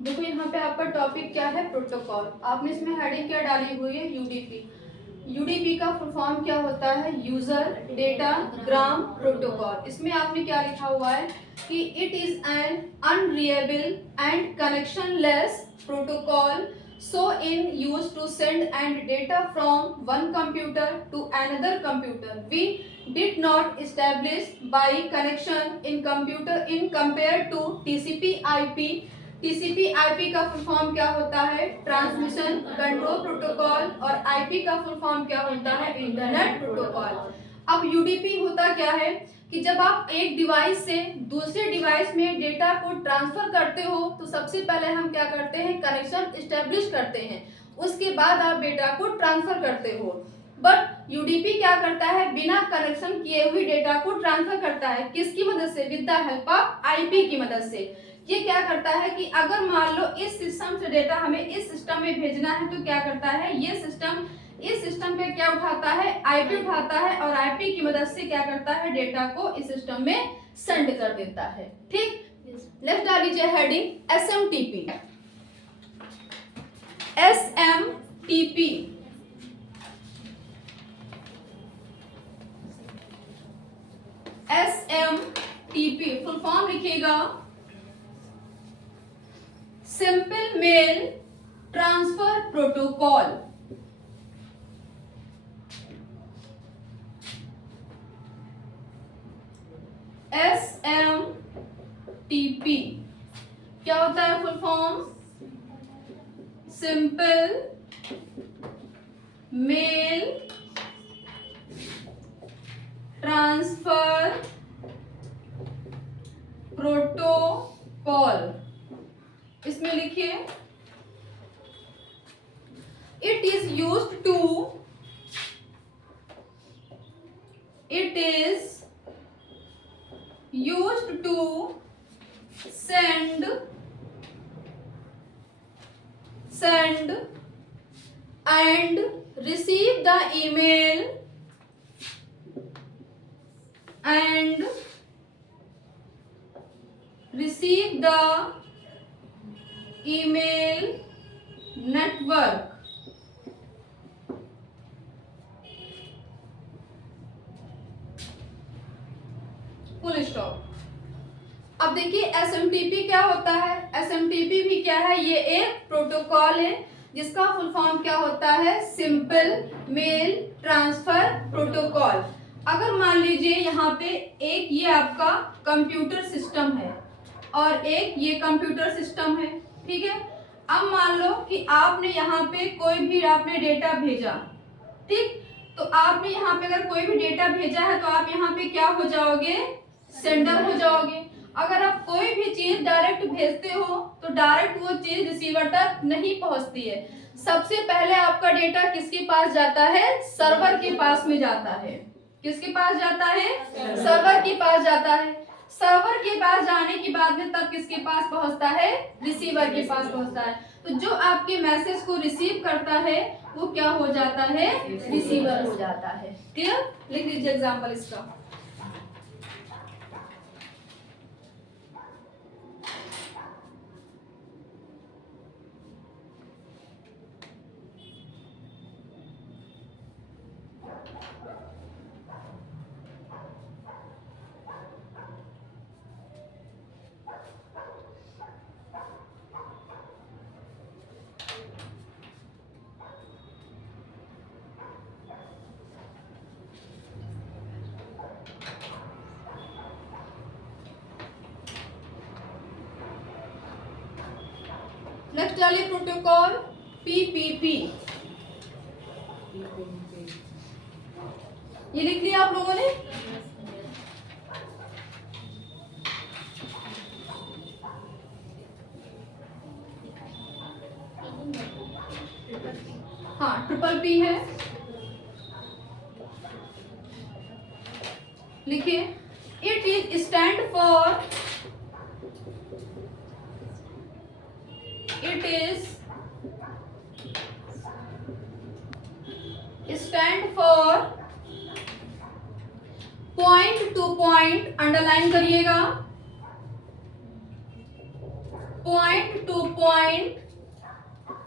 देखो यहाँ पे आपका टॉपिक क्या है, प्रोटोकॉल। आपने इसमें हेडिंग क्या डाली हुई है, यूडीपी। यूडीपी का फुल फॉर्म क्या होता है, यूजर डेटा ग्राम प्रोटोकॉल। इसमें आपने क्या लिखा हुआ है कि it is an unreliable and connectionless protocol so in use to send and data from one computer to another computer. We did not establish by connection in computer in compared to TCP/IP. TCP/IP का full form क्या होता है, transmission control protocol, और IP का full form क्या होता है, internet protocol. अब यूडीपी होता क्या है कि जब आप एक डिवाइस से दूसरे डिवाइस में डेटा को ट्रांसफर करते हो तो सबसे पहले हम क्या करते हैं, कनेक्शन एस्टेब्लिश करते हैं, उसके बाद आप डेटा को ट्रांसफर करते हो। बट यूडीपी क्या करता है, बिना कनेक्शन किए हुए डेटा को ट्रांसफर करता है। किसकी मदद से, with the help of IP की मदद से। ये क्या करता है कि अगर मान लो इस सिस्टम से डेटा हमें इस सिस्टम में भेजना है तो क्या करता है, ये सिस्टम इस सिस्टम पे क्या उठाता है, आईपी उठाता है, और आईपी की मदद से क्या करता है, डेटा को इस सिस्टम में सेंड कर देता है। ठीक, लेफ्ट डाल लीजिए heading SMTP. SMTP SMTP full form लिखिएगा, simple mail transfer protocol. SMTP क्या होता है full form, simple mail transfer protocol. इसमें लिखिए, it is used to send and receive the email network। Full stop. अब देखिए एसएमटीपी क्या होता है, एसएमटीपी भी क्या है, ये एक प्रोटोकॉल है जिसका फुल फॉर्म क्या होता है, सिंपल मेल ट्रांसफर प्रोटोकॉल। अगर मान लीजिए यहाँ पे एक ये आपका कंप्यूटर सिस्टम है और एक ये कंप्यूटर सिस्टम है, ठीक है। अब मान लो कि आपने यहाँ पे कोई भी आपने डेटा भेजा, ठीक, तो आपने यहाँ पे अगर कोई भी डेटा भेजा है तो आप यहाँ पे क्या हो जाओगे, सेंडर हो जाओगे। अगर आप कोई भी चीज डायरेक्ट भेजते हो तो डायरेक्ट वो चीज रिसीवर तक नहीं पहुंचती है। सबसे पहले आपका डेटा किसके पास जाता है, सर्वर के पास में जाता है। किसके पास जाता है, सर्वर के पास जाता है। सर्वर के पास जाने के बाद में तब किसके पास पहुंचता है, रिसीवर के पास पहुंचता है। तो जो आपके मैसेज को रिसीव करता है वो क्या हो जाता है, रिसीवर हो जाता है। क्लियर, लिख लीजिए एग्जांपल इसका। नेक्स्ट डालिए प्रोटोकॉल पीपीपी। ये लिख लिया आप लोगों ने, हाँ ट्रिपल पी है, लिखिए, it is stand for, it is stand for point two point underline करिएगा, पॉइंट टू पॉइंट।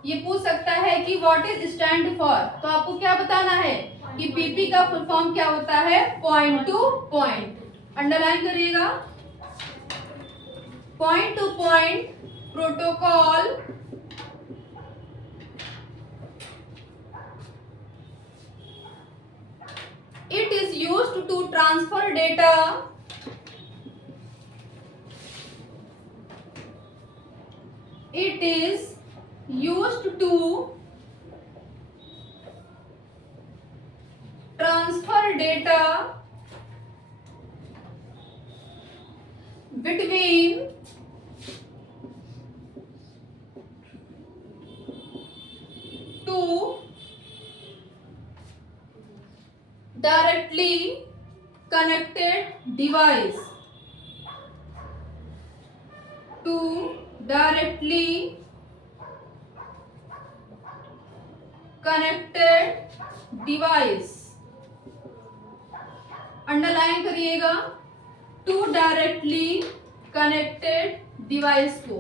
ये पूछ सकता है कि व्हाट इज स्टैंड फॉर, तो आपको क्या बताना है कि पीपी का फुल फॉर्म क्या होता है, पॉइंट टू पॉइंट। अंडरलाइन करिएगा, point two point protocol it is used to transfer data it is used to transfer data between two directly connected device, to directly connected device। Underline करिएगा, to directly connected device को।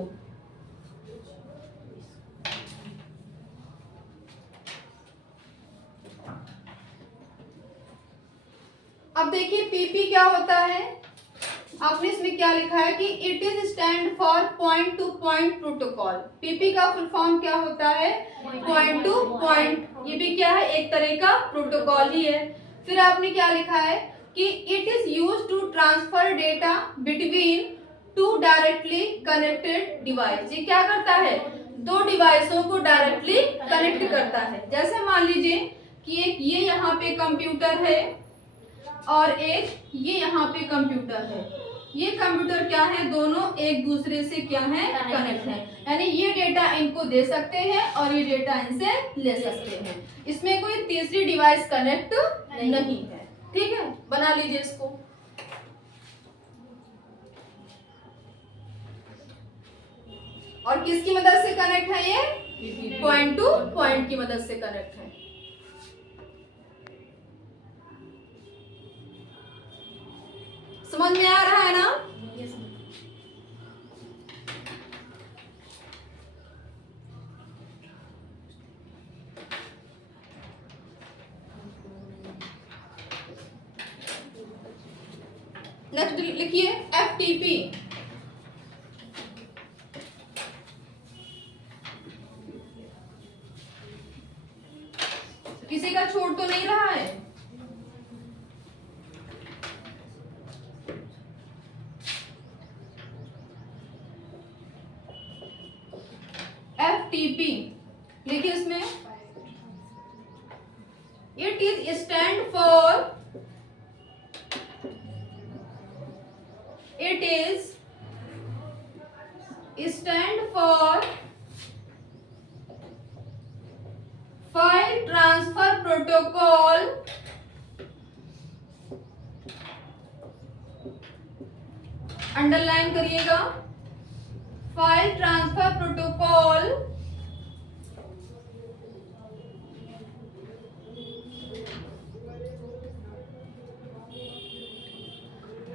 अब देखिए पीपी क्या होता है, आपने इसमें क्या लिखा है कि it is stand for point two point protocol. PP का फुल फॉर्म क्या होता है, पॉइंट टू पॉइंट। ये भी क्या है, एक तरह का प्रोटोकॉल ही है। फिर आपने क्या लिखा है कि it is used to transfer data between two directly connected device. ये क्या करता है, दो डिवाइसों को डायरेक्टली कनेक्ट करता है। जैसे मान लीजिए कि एक ये यहाँ पे कंप्यूटर है और एक ये यहाँ पे कंप्यूटर है। ये कंप्यूटर क्या है, दोनों एक दूसरे से क्या है, कनेक्ट है। यानी ये डेटा इनको दे सकते हैं और ये डेटा इनसे ले सकते हैं। इसमें कोई तीसरी डिवाइस कनेक्ट नहीं है। ठीक है, बना लीजिए इसको। और किसकी मदद से कनेक्ट है, ये पॉइंट टू पॉइंट की मदद से कनेक्ट है। समझ में आ रहा है ना? नेक्स्ट लिखिए एफटीपी। किसी का छूट तो नहीं रहा है? FTP लिखिए इसमें, it is stand for, it is stand for file transfer protocol underline करिएगा, file transfer protocol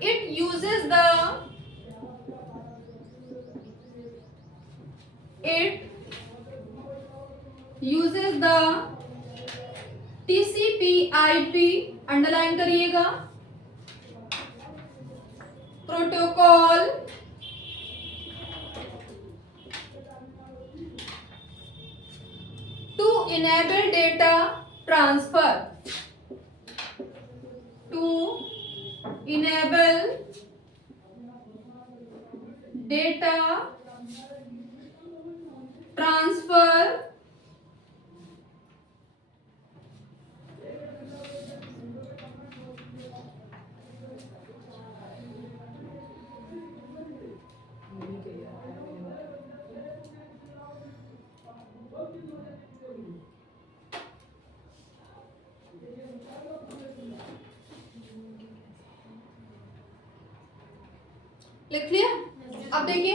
it uses the TCP/IP underline करिएगा, protocol to enable data transfer, to enable data transfer लिख लिया। अब देखिए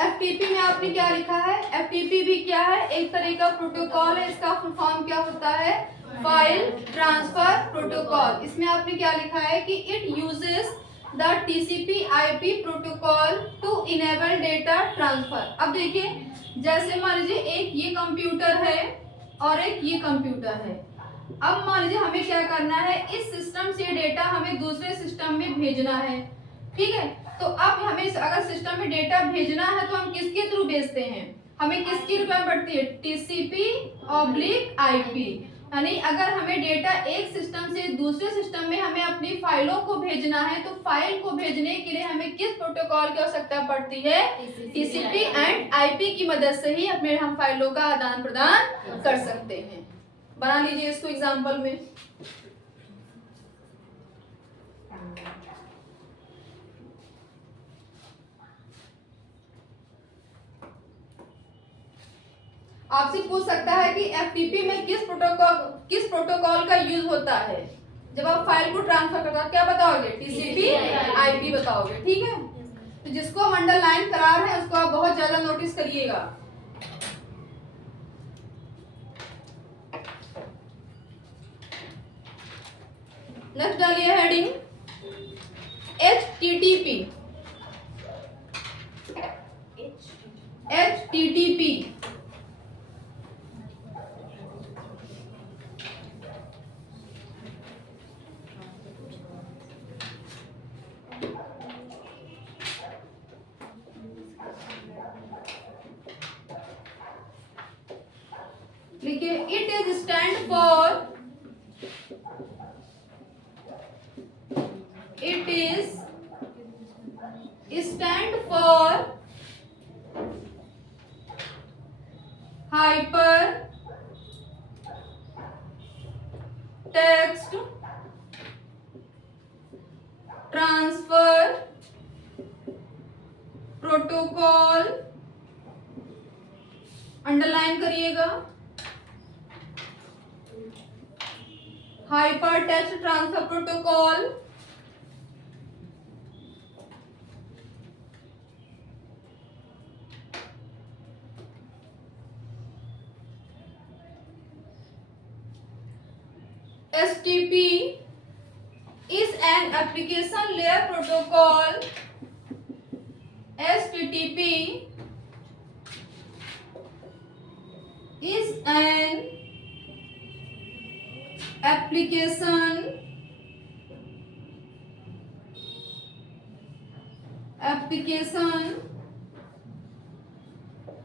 एफटीपी में आपने क्या लिखा है, एफटीपी भी क्या है, एक तरह का प्रोटोकॉल है। इसका फुल फॉर्म क्या होता है, फाइल ट्रांसफर प्रोटोकॉल। इसमें आपने क्या लिखा है कि it uses the TCP/IP protocol to enable data transfer. अब देखिए, जैसे मान लीजिए एक ये कंप्यूटर है और एक ये कंप्यूटर है। अब मान लीजिए हमें क्या करना है, इस सिस्टम से डेटा हमें दूसरे सिस्टम में भेजना है, ठीक है। तो अब हमें अगर सिस्टम में डेटा भेजना है तो हम किसके थ्रू भेजते हैं, हमें किसकी रिक्वायरमेंट पड़ती है, TCP/IP। यानी अगर हमें डेटा एक सिस्टम से दूसरे सिस्टम में हमें अपनी फाइलों को भेजना है, तो फाइल को भेजने के लिए हमें किस प्रोटोकॉल की आवश्यकता पड़ती है, TCP/IP की मदद से ही अपने हम फाइलों का आदान प्रदान कर सकते हैं। बना लीजिए इसको एग्जाम्पल में। आपसे पूछ सकता है कि FTP में किस प्रोटोकॉल का यूज होता है जब आप फाइल को ट्रांसफर करते हो, क्या बताओगे, TCP/IP बताओगे, ठीक है। तो जिसको हम अंडरलाइन करा रहे हैं उसको आप बहुत ज्यादा नोटिस करिएगा। नेक्स्ट डालिए हेडिंग HTTP। लिखिए, it is stand for hyper text transfer protocol. Underline करिएगा, hyper text transfer protocol. STP is an application layer protocol. HTTP is an application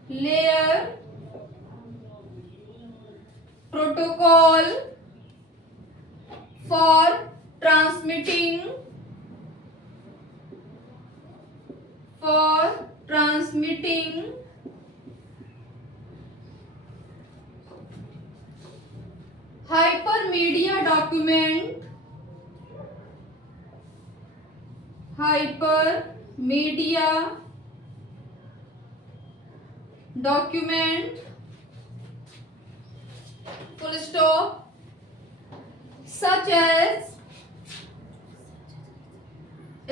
layer protocol for transmitting hypermedia document full stop such as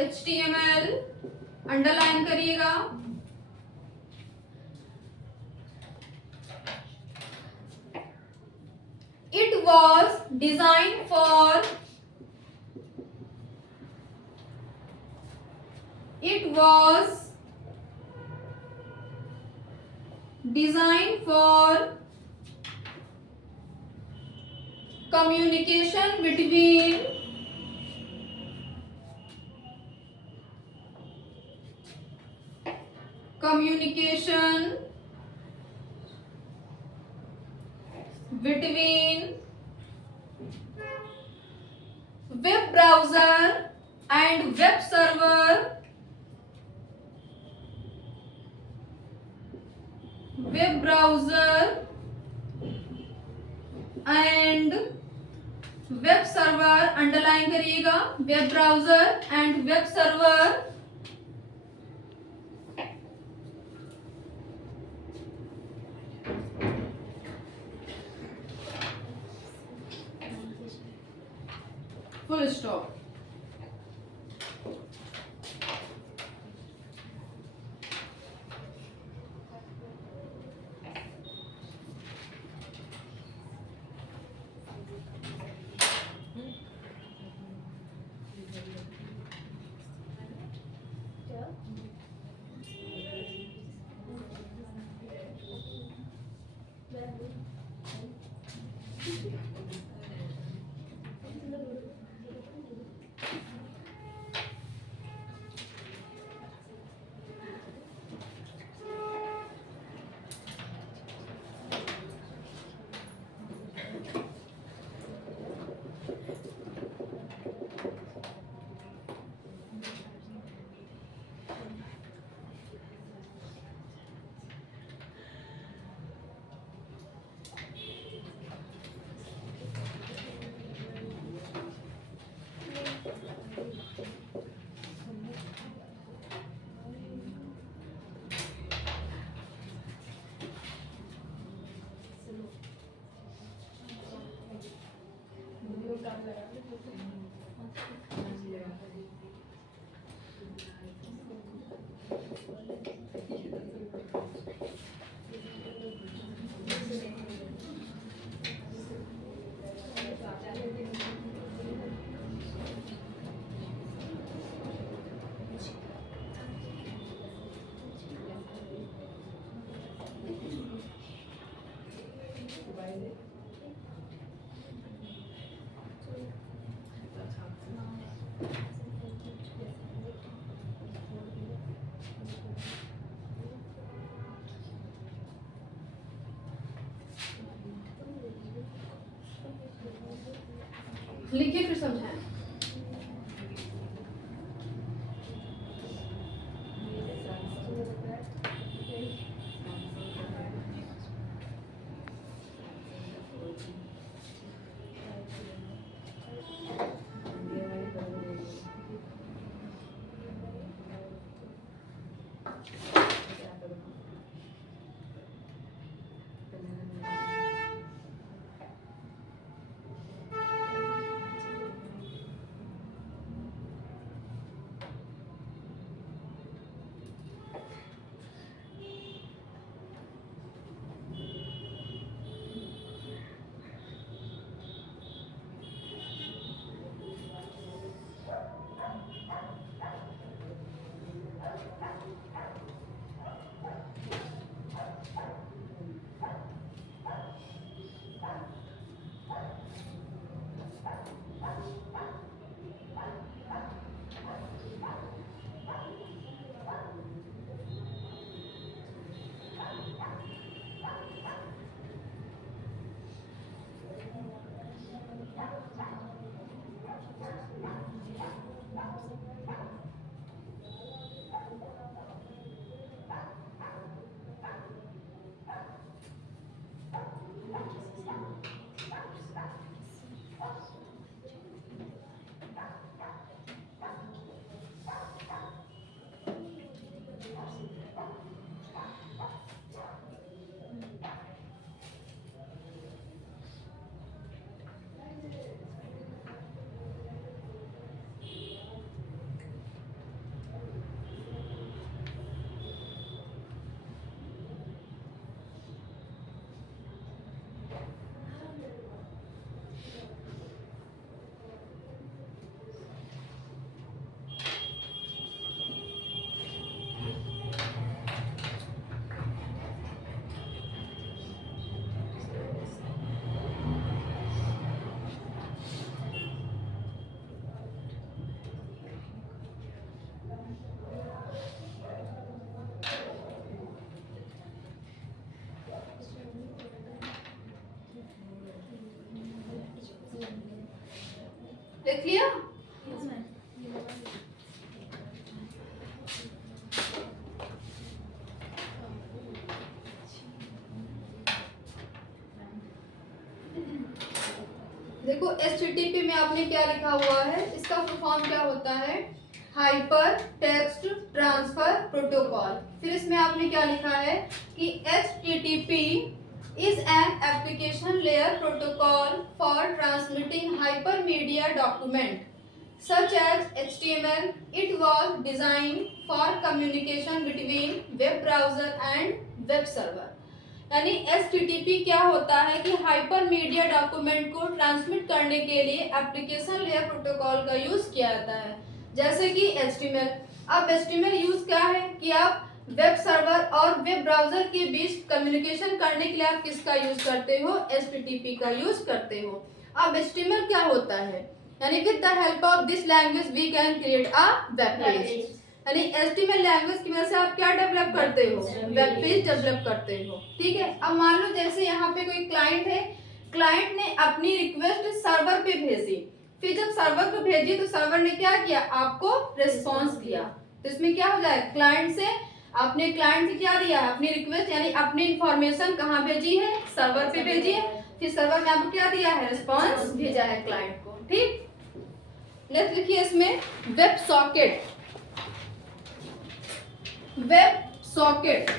HTML। Underline करिएगा, it was designed for communication between web browser and web server, underline करिएगा, web browser and web server. Full stop. लिखिए फिर समझाएं। लिख लिया? देखो HTTP में आपने क्या लिखा हुआ है, इसका फुल फॉर्म क्या होता है? Hyper text transfer protocol. फिर इसमें आपने क्या लिखा है कि HTTP is an application layer protocol for transmitting hypermedia document such as HTML. It was designed for communication between web browser and web server. यानी HTTP क्या होता है कि हाइपर मीडिया डॉक्यूमेंट को ट्रांसमिट करने के लिए एप्लीकेशन लेयर प्रोटोकॉल का यूज किया जाता है, जैसे कि HTML। अब HTML यूज क्या है कि आप वेब सर्वर और वेब ब्राउजर के बीच कम्युनिकेशन करने के लिए आप किसका यूज करते हो, HTTP का यूज करते हो। अब HTML क्या होता है, यानी with the help of this language we can create a web page, यानी HTML लैंग्वेज की वजह से आप क्या डेवलप करते हो, वेब पेज डेवलप करते हो। ठीक है, अब मान लो जैसे यहाँ पे कोई क्लाइंट है, क्लाइंट ने अपनी रिक्वेस्ट सर्वर पे भेजी, फिर जब सर्वर को भेजी तो सर्वर ने क्या किया, आपको रिस्पॉन्स दिया। तो इसमें क्या हो जाए, क्लाइंट से आपने क्लाइंट से क्या दिया, अपनी रिक्वेस्ट यानी अपनी इंफॉर्मेशन कहाँ भेजी है, सर्वर पे भेजी है, फिर सर्वर ने आपको क्या दिया है, रिस्पॉन्स भेजा है क्लाइंट को। ठीक, नेक्स्ट लिखिए इसमें web socket. Web socket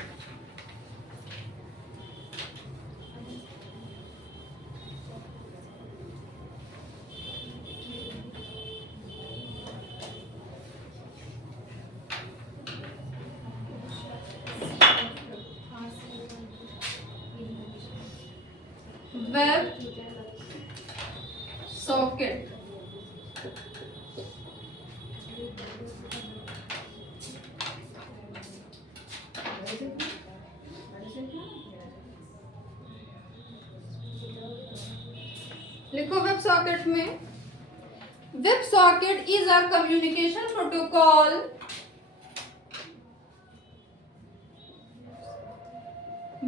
web socket लिखो वेब सॉकेट में, web socket is a communication protocol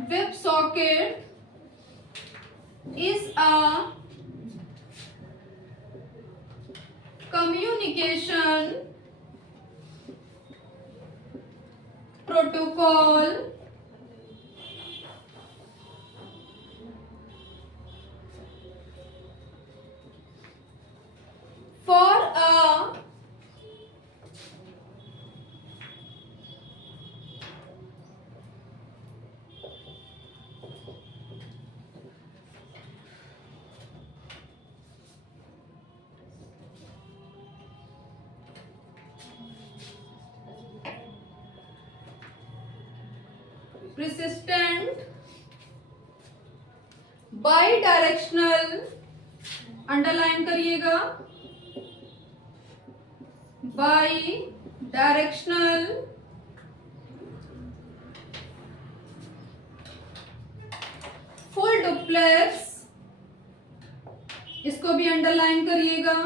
web socket is a communication protocol for a persistent bidirectional, underline करिएगा, bidirectional full duplex, इसको भी अंडरलाइन करिएगा,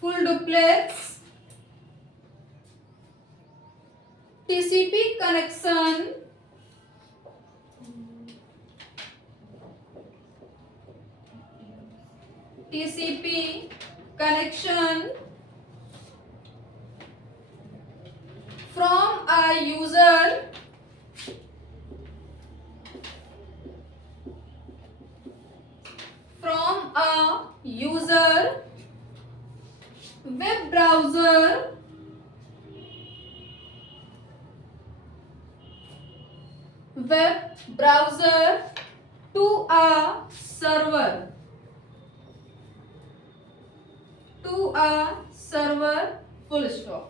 full duplex TCP connection TCP connection from a user web browser to a server full stop।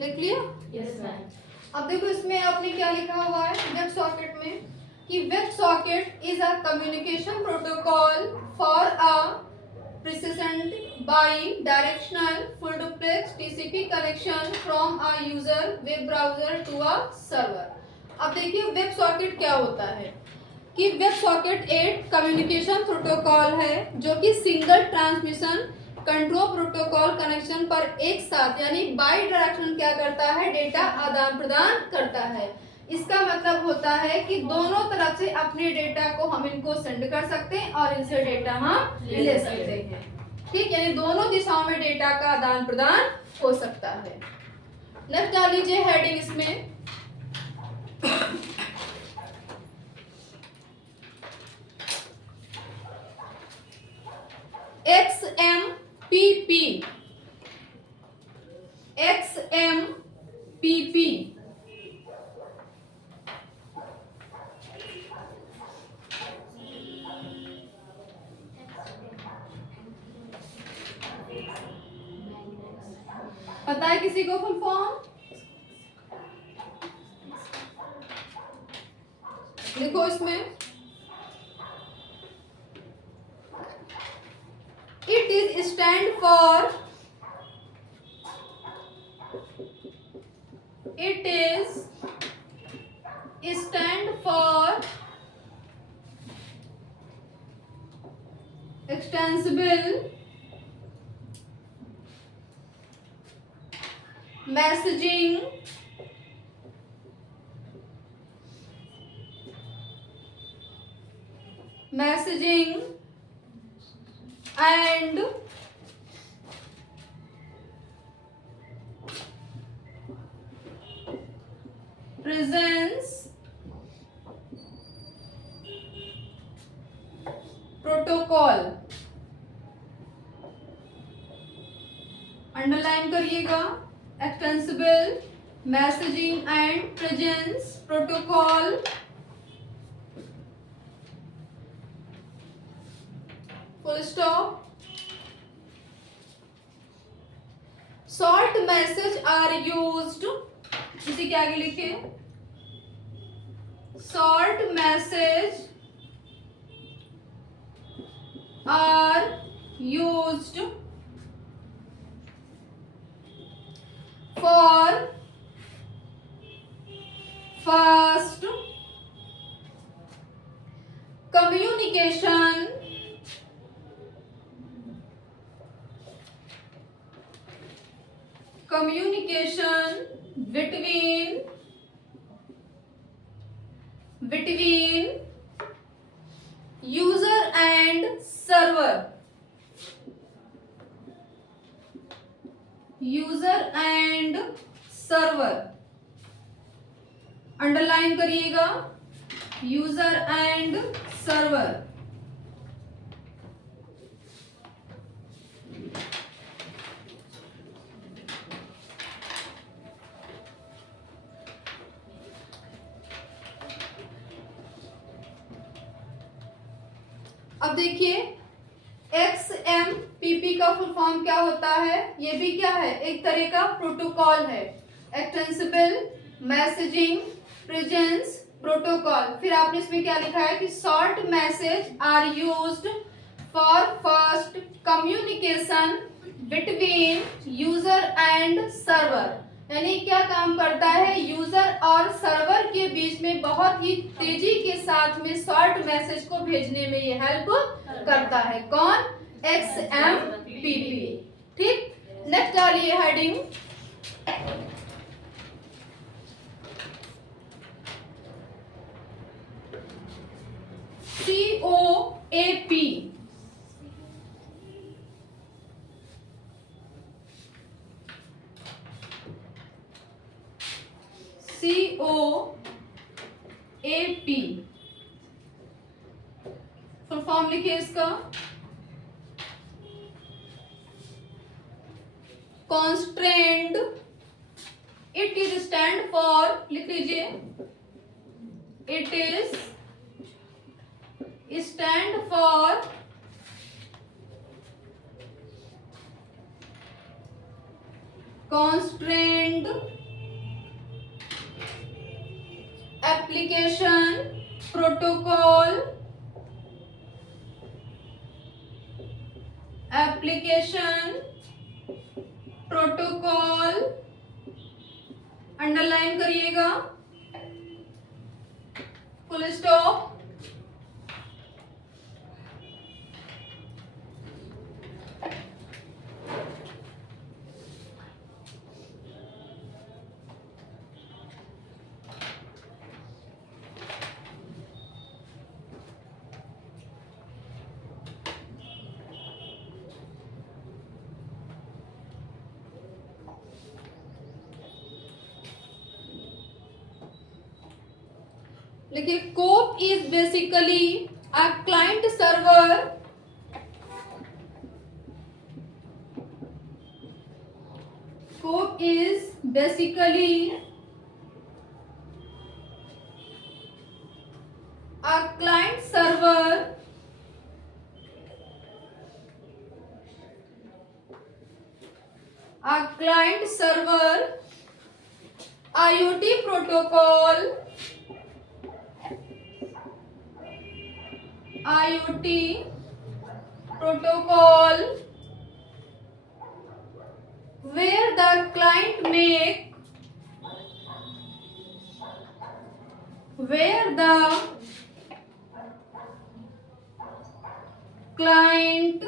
लिख लिया? Yes ma'am. अब देखो इसमें आपने क्या लिखा हुआ है वेब सॉकेट में कि web socket is a communication protocol for a persistent bi-directional full duplex TCP connection from a user web browser to a server। अब देखिए वेब सॉकेट क्या होता है कि वेब सॉकेट एक कम्युनिकेशन प्रोटोकॉल है जो कि single transmission control protocol connection पर एक साथ यानी बाई डायरेक्शनल क्या करता है, डेटा आदान प्रदान करता है। इसका मतलब होता है कि दोनों तरफ से अपने डेटा को हम इनको सेंड कर सकते हैं और इनसे डेटा हम ले सकते हैं। ठीक, यानी दोनों दिशाओं में डेटा का आदान प्रदान हो सकता है। नेक्स्ट डाल लीजिए हेडिंग इसमें XMPP। XMPP पता है किसी को फुल फॉर्म? देखो इसमें it is stand for extensible messaging and presence protocol. Underline करिएगा, extensible messaging and presence protocol full stop. Short message are used, इसी के आगे लिखे short message are used for fast communication between user and server। Underline करिएगा, user and server. अब देखिए XMPP का full form क्या होता है? ये भी क्या है, एक तरह का प्रोटोकॉल है, एक्सटेंसिबल मैसेजिंग प्रेजेंस प्रोटोकॉल। फिर आपने इसमें क्या लिखा है कि short message are used for fast communication between user and server. यानी क्या काम करता है, यूजर और सर्वर के बीच में बहुत ही तेजी के साथ में शॉर्ट मैसेज को भेजने में ये हेल्प करता है। कौन? XMPP। ठीक, नेक्स्ट डालिए heading COAP। COAP full form लिखिए इसका, constrained. It is stand for, लिख लीजिए, it is stand for constrained application protocol, application protocol, underline करिएगा, फुल स्टॉप। देखिए, CoAP is basically a client server, CoAP is basically a client server, a client server IoT protocol, IoT protocol where the client make, where the client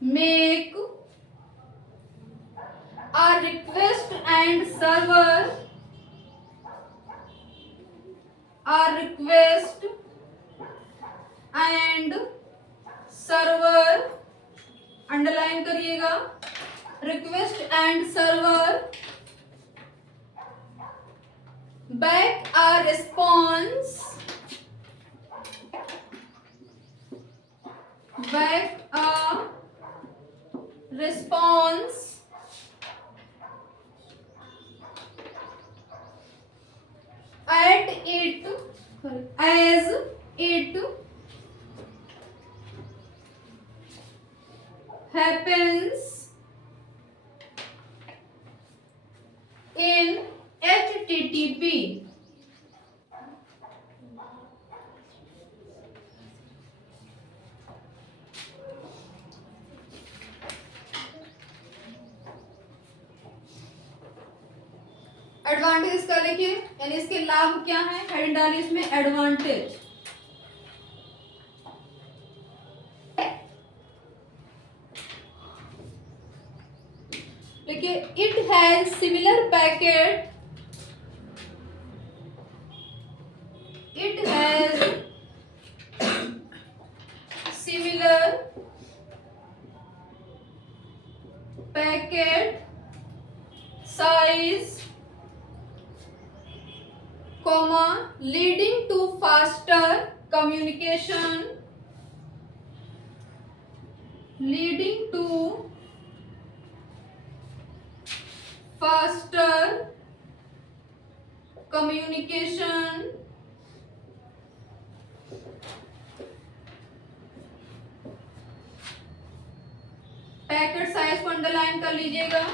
make a request and server, a request and server, underline करिएगा, request and server back a response, back a response at it as it happens in HTTP. Advantage इसका लिखिए, यानी इसके लाभ क्या है, हेडिंग डालिए इसमें एडवांटेज। देखिए, it has similar packet, it has similar packet size, comma leading to faster communication, leading to faster communication, packet size को अंडरलाइन कर लीजिएगा।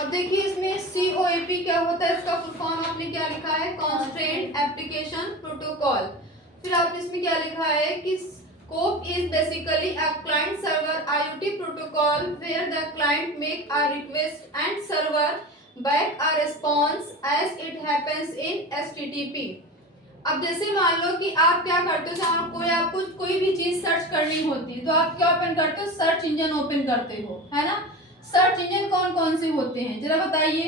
अब देखिए, इसमें COAP क्या होता है, इसका फुल फॉर्म आपने क्या लिखा है, कॉन्स्ट्रेंट एप्लीकेशन प्रोटोकॉल। फिर आपने इसमें क्या लिखा है कि COAP is basically a client server IoT protocol where the client make a request and server back a response as it happens in HTTP। अब जैसे मान लो कि आप क्या करते हो, जहाँ आपको कोई भी चीज सर्च करनी होती है तो आप क्या ओपन करते हो, सर्च इंजन ओपन करते हो, है ना। सर्च इंजन कौन कौन से होते हैं जरा बताइए,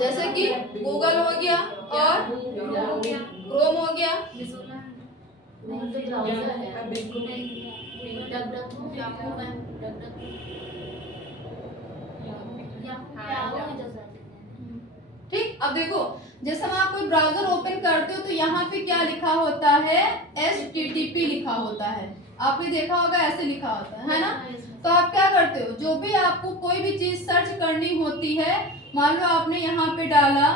जैसे कि गूगल हो गया और क्रोम हो गया, नहीं तो ब्राउजर है बिल्कुल डकडक याहू में डकडक याहू में जैसा ठीक। अब देखो जैसे हम आप कोई ब्राउजर ओपन करते हो तो यहाँ पे क्या लिखा होता है, HTTP लिखा होता है। आपने देखा होगा ऐसे लिखा होता है ना। तो आप क्या करते हो, जो भी आपको कोई भी चीज सर्च करनी होती है, मान लो आपने यहाँ पे डाला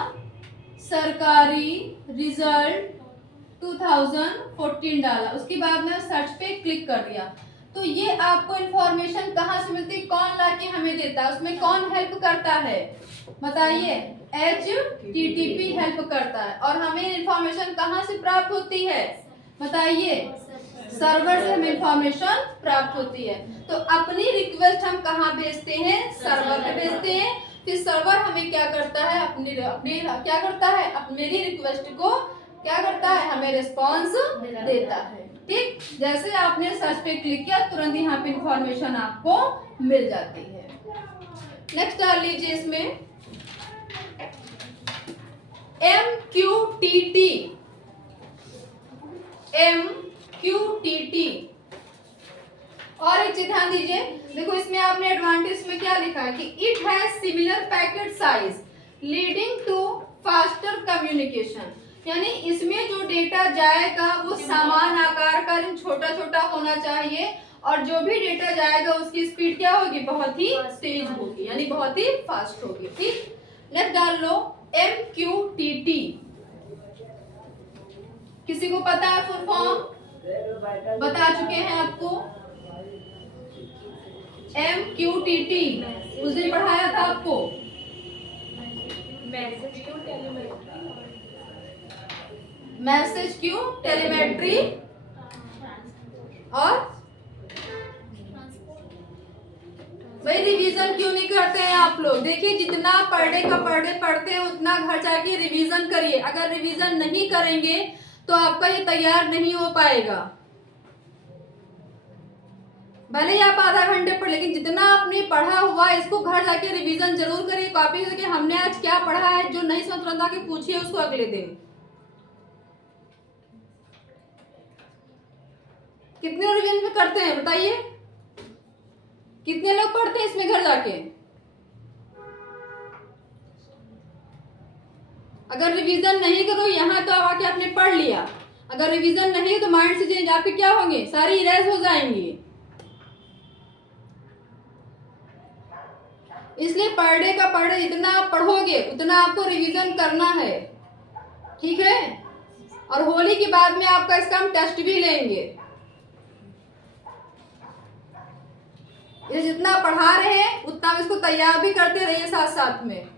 सरकारी रिजल्ट 2014 डाला, उसके बाद में सर्च पे क्लिक कर दिया, तो ये आपको इंफॉर्मेशन कहाँ से मिलती है, कौन लाके हमें देता है, उसमें कौन हेल्प करता है बताइए, HTTP हेल्प करता है। और हमें इंफॉर्मेशन कहाँ से प्राप्त होती है बताइए, सर्वर से हमें इंफॉर्मेशन प्राप्त होती है। तो अपनी रिक्वेस्ट हम कहाँ भेजते हैं, सर्वर पे भेजते हैं। फिर सर्वर हमें क्या करता है, अपनी क्या करता है, मेरी रिक्वेस्ट को क्या करता है, हमें रिस्पॉन्स देता है। ठीक, जैसे आपने सर्च पे क्लिक किया तुरंत यहाँ पे इंफॉर्मेशन आपको मिल जाती है। नेक्स्ट डाल लीजिए इसमें MQTT। MQTT और एक चीज ध्यान दीजिए, देखो इसमें आपने एडवांटेज में क्या लिखा है कि it has similar packet size leading to faster communication, यानी इसमें जो डेटा जाएगा वो समान आकार का, छोटा छोटा होना चाहिए, और जो भी डेटा जाएगा उसकी स्पीड क्या होगी, बहुत ही तेज होगी, यानी बहुत ही फास्ट होगी। ठीक, नेक्स्ट डाल लो MQTT। किसी को पता है फुल फॉर्म, बता चुके हैं आपको। MQTT उस दिन पढ़ाया था आपको, मैसेज क्यू टेलीमेट्री और भाई रिवीजन क्यों नहीं करते हैं आप लोग। देखिए जितना पर डे का पर डे पढ़ते हैं उतना घर जाके रिवीजन करिए, अगर रिवीजन नहीं करेंगे तो आपका ये तैयार नहीं हो पाएगा। भले ही आप आधा घंटे पढ़, लेकिन जितना आपने पढ़ा हुआ है इसको घर जाके रिवीजन जरूर करिए, कॉपी करके हमने आज क्या पढ़ा है, जो नहीं समझ रहा कि पूछिए उसको अगले दिन। कितने रिवीजन में करते हैं बताइए, कितने लोग पढ़ते हैं इसमें घर जाके। अगर रिवीजन नहीं करो यहाँ तो आके आपने पढ़ लिया, अगर रिवीजन नहीं तो माइंड से चेंज आपके क्या होंगे, सारी इरेज हो जाएंगी। इसलिए पर डे का पर डे जितना आप पढ़ोगे उतना आपको रिवीजन करना है, ठीक है। और होली के बाद में आपका इसका हम टेस्ट भी लेंगे। ये जितना पढ़ा रहे हैं उतना इसको तैयार भी करते रहिए साथ साथ में।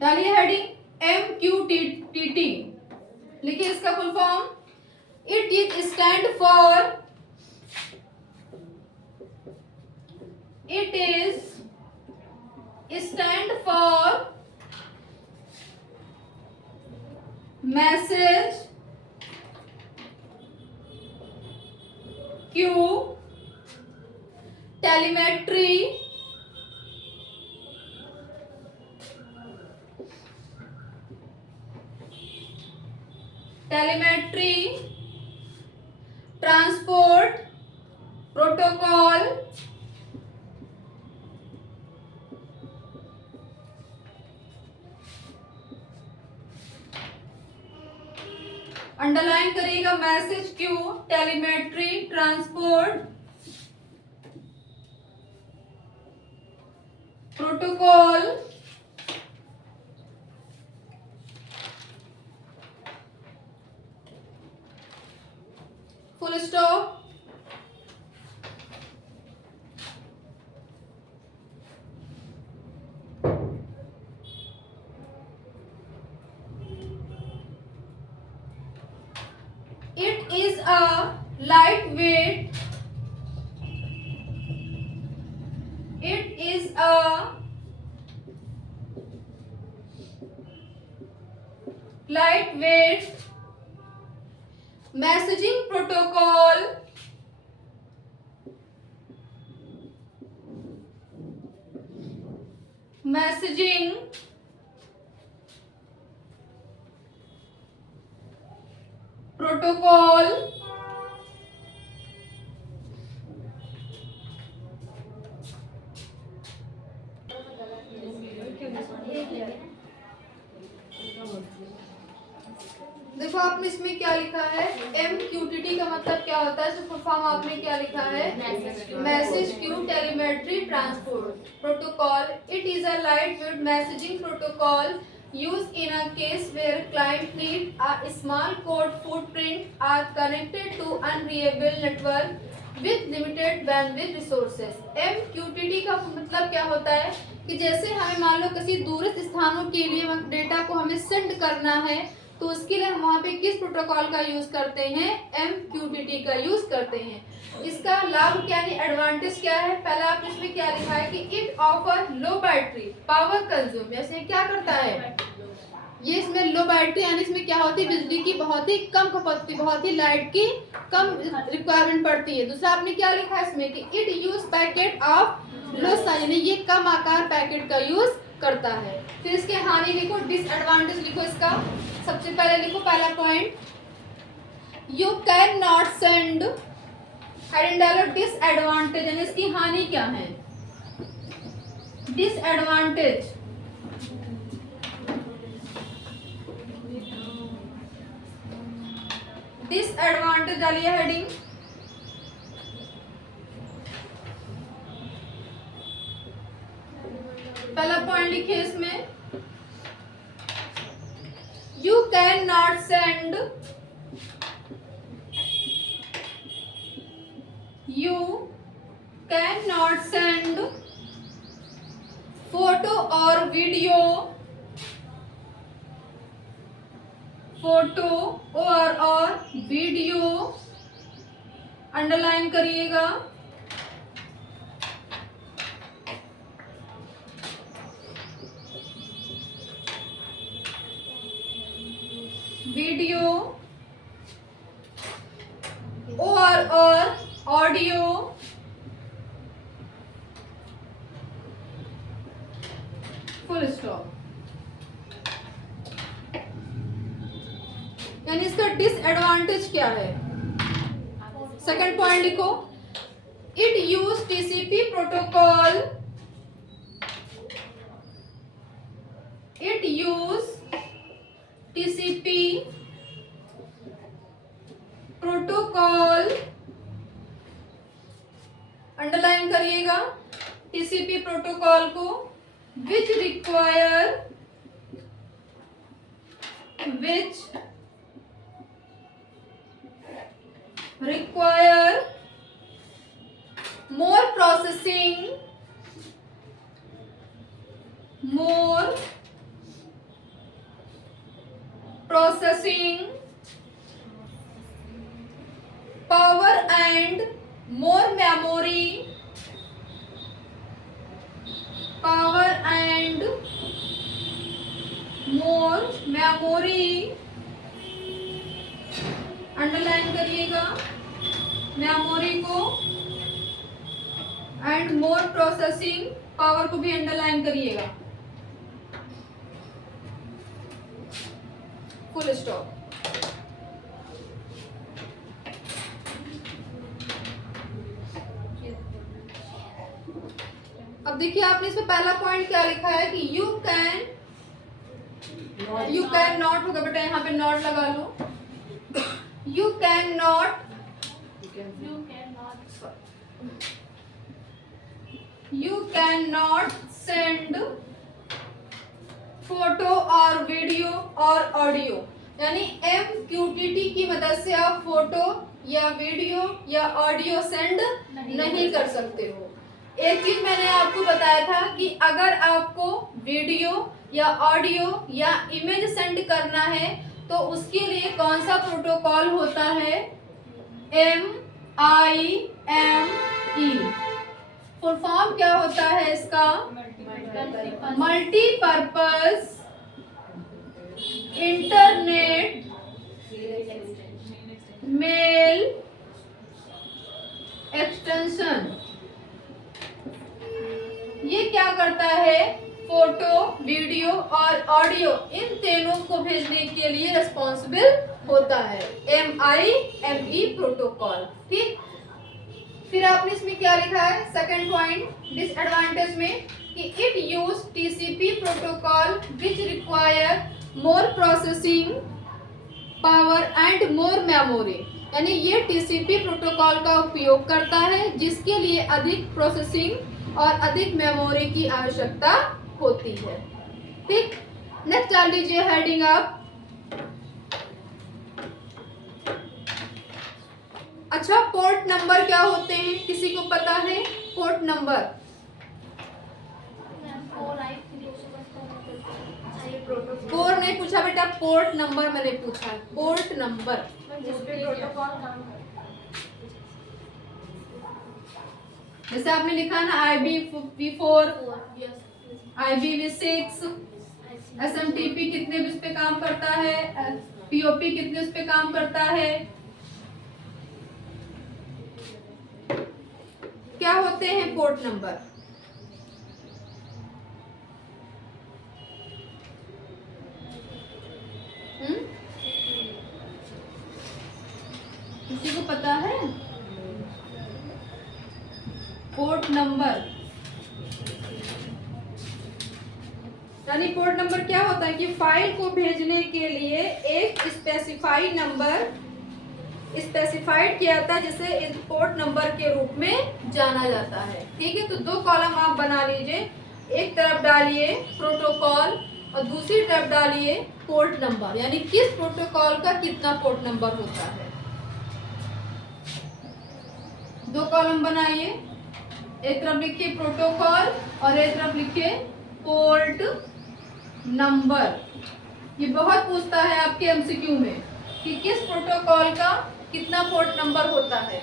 डालिए हेडिंग MQTT, लिखिए इसका full form. It is stand for, it is stand for message queue telemetry transport protocol underline करिएगा, message queue telemetry transport protocol full stop. It is a lightweight. It is a lightweight messaging protocol messaging protocol देखो आपने इसमें क्या लिखा है, MQTT का मतलब क्या होता है, इसका फुल फॉर्म आपने क्या लिखा है, message queue telemetry transport protocol. It is a light weight messaging protocol used in a case where client need a small code footprint are connected to unreliable network with limited bandwidth resources। MQTT का मतलब क्या होता है कि जैसे हमें मान लो किसी दूरस्थ स्थानों के लिए डेटा को हमें सेंड करना है, तो उसके लिए हम वहाँ पे किस प्रोटोकॉल का यूज करते हैं, MQTT का यूज करते हैं। इसका लाभ क्या है, एडवांटेज क्या है, पहला आप इसमें क्या लिखा है कि it offer low battery power consume, जैसे क्या करता है ये, इसमें लो बैटरी यानी इसमें क्या होती है, बिजली की बहुत ही कम खपत होती है, बहुत ही लाइट की कम रिक्वायरमेंट पड़ती है। दूसरा आपने क्या लिखा है इसमें कि it use packet of low size, यानी ये कम आकार पैकेट का यूज करता है। फिर इसके हानि लिखो, डिसएडवांटेज लिखो इसका। सबसे पहले लिखो पहला point, you can not send, heading डालो डिसएडवांटेज, यानी इसकी हानि क्या है, डिसएडवांटेज। डिसएडवांटेज डालिए हेडिंग। पहला पॉइंट लिखिए इसमें, you can not send, you can not send photo और वीडियो, फोटो और वीडियो, अंडरलाइन करिएगा, वीडियो और ऑडियो, फुल स्टॉप। यानी इसका डिसएडवांटेज क्या है, सेकंड पॉइंट लिखो, it use TCP protocol, it use TCP protocol, underline करिएगा टीसीपी प्रोटोकॉल को, which require more processing, power and more memory, power and more memory, underline करिएगा मेमोरी को, एंड मोर प्रोसेसिंग, पावर को भी अंडरलाइन करिएगा, फुल स्टॉप। अब देखिए आपने इसमें पहला पॉइंट क्या लिखा है कि यू कैन नॉट होगा बेटा, यहाँ पे नॉट लगा लो, you can not send photo और वीडियो और ऑडियो, यानी MQTT की मदद से आप फोटो या वीडियो या ऑडियो सेंड नहीं कर सकते हो। एक चीज मैंने आपको बताया था कि अगर आपको वीडियो या ऑडियो या इमेज सेंड करना है तो उसके लिए कौन सा प्रोटोकॉल होता है, MIME। फुल फॉर्म क्या होता है इसका, मल्टीपर्पज इंटरनेट मेल एक्सटेंशन। ये क्या करता है, फोटो फोटो, वीडियो और ऑडियो इन तीनों को भेजने के लिए रिस्पॉन्सिबल होता है, MIME प्रोटोकॉल। ठीक, फिर आपने इसमें क्या लिखा है सेकंड पॉइंट डिसएडवांटेज में कि it use TCP protocol which require more processing power and more memory, यानी ये TCP प्रोटोकॉल का उपयोग करता है जिसके लिए अधिक प्रोसेसिंग और अधिक मेमोरी की आवश्यकता होती है। ठीक, नेक्स्ट डाल लीजिए हेडिंग आप। अच्छा, पोर्ट नंबर क्या होते हैं, किसी को पता है पोर्ट नंबर? पोर्ट नहीं पूछा बेटा, पोर्ट नंबर मैंने पूछा, पोर्ट नंबर। जैसे आपने लिखा ना IPv4, IPv6, SMTP कितने बिट्स पे काम करता है, POP कितने उस पे काम करता है, क्या होते हैं पोर्ट नंबर? किसी को पता है पोर्ट नंबर? यानी पोर्ट नंबर क्या होता है कि फाइल को भेजने के लिए एक स्पेसिफाइड नंबर स्पेसिफाइड किया जाता है जिसे इस पोर्ट नंबर के रूप में जाना जाता है। ठीक है, तो दो कॉलम आप बना लीजिए, एक तरफ डालिए प्रोटोकॉल और दूसरी तरफ डालिए पोर्ट नंबर, यानी किस प्रोटोकॉल का कितना पोर्ट नंबर होता है। दो कॉलम बनाइए, एक तरफ लिखिए प्रोटोकॉल और एक तरफ लिखिए पोर्ट नंबर। ये बहुत पूछता है आपके MCQ में कि किस प्रोटोकॉल का कितना पोर्ट नंबर होता है।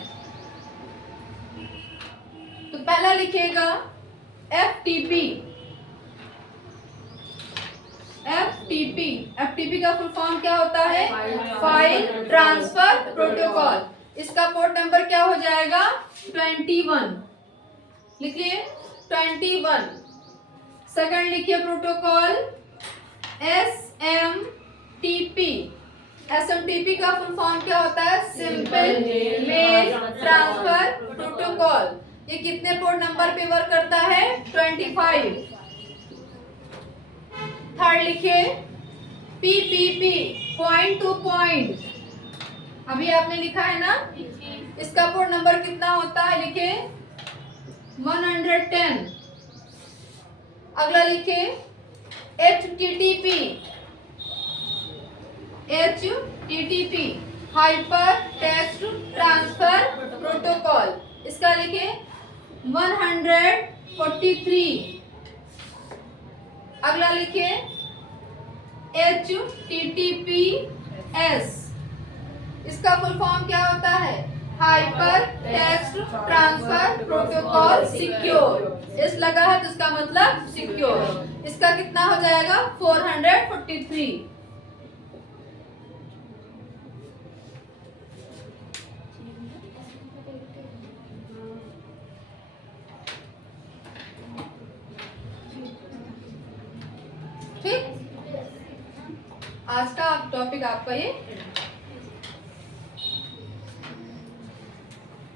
तो पहला लिखिएगा FTP। FTP का फुल फॉर्म क्या होता है? File transfer protocol. इसका पोर्ट नंबर क्या हो जाएगा? 21। लिखिए 21। सेकंड लिखिए प्रोटोकॉल SMTP का फुल फॉर्म क्या होता है? Simple mail transfer protocol. ये कितने पोर्ट नंबर पे वर्क करता है? 25। थर्ड लिखिए PPP, पॉइंट टू पॉइंट। अभी आपने लिखा है ना, इसका पोर्ट नंबर कितना होता है? लिखिए 110। अगला लिखिए HTTP, hyper text transfer protocol. इसका लिखिए 143। अगला लिखिए HTTPS। इसका फुल फॉर्म क्या होता है? Hyper text transfer protocol secure. इस लगा है तो इसका मतलब सिक्योर। इसका कितना हो जाएगा? 443। ठीक, आज का टॉपिक आपका ये